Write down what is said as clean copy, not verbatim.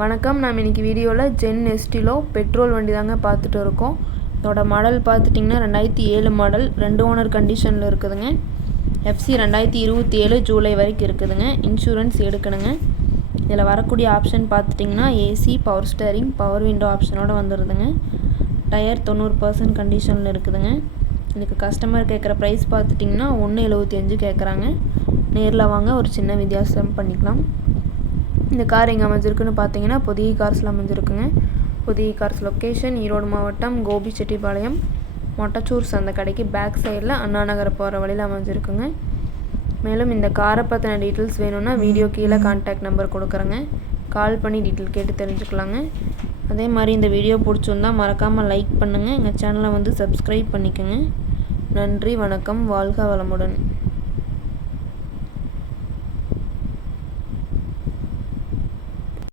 வணக்கம். நாம் இன்றைக்கி வீடியோவில் ஜென் எஸ்டிலோ பெட்ரோல் வண்டி தாங்க பார்த்துட்டு இருக்கோம். இதோட மாடல் பார்த்துட்டிங்கன்னா 2007 மாடல், 2 ஓனர் கண்டிஷனில் இருக்குதுங்க. எஃப்சி 2027 ஜூலை வரைக்கும் இருக்குதுங்க. இன்சூரன்ஸ் எடுக்கணுங்க. இதில் வரக்கூடிய ஆப்ஷன் பார்த்துட்டிங்கன்னா AC, power steering, power window ஆப்ஷனோடு வந்துடுதுங்க. டயர் 90% கண்டிஷனில் இருக்குதுங்க. இதுக்கு கஸ்டமர் கேட்குற ப்ரைஸ் பார்த்துட்டிங்கன்னா 1.75 கேட்குறாங்க. நேரில் வாங்க, ஒரு சின்ன வித்தியாசம் பண்ணிக்கலாம். இந்த கார் எங்கே அமைஞ்சிருக்குன்னு பார்த்தீங்கன்னா புதிய கார்ஸில் அமைஞ்சிருக்குங்க. புதிய கார்ஸ் லொக்கேஷன் ஈரோடு மாவட்டம் கோபிச்செட்டிப்பாளையம் மொட்டச்சூர் அந்த கடைக்கு பேக் சைடில் அண்ணா நகர் போகிற வழியில் அமைஞ்சிருக்குங்க. மேலும் இந்த காரை பற்றின டீட்டெயில்ஸ் வேணும்னா வீடியோ கீழே கான்டாக்ட் நம்பர் கொடுக்குறேங்க. கால் பண்ணி டீட்டெயில் கேட்டு தெரிஞ்சுக்கலாங்க. அதே மாதிரி இந்த வீடியோ பிடிச்சிருந்தால் மறக்காமல் லைக் பண்ணுங்கள். எங்கள் சேனலை சப்ஸ்கிரைப் பண்ணிக்கோங்க. நன்றி, வணக்கம், வாழ்க வளமுடன்.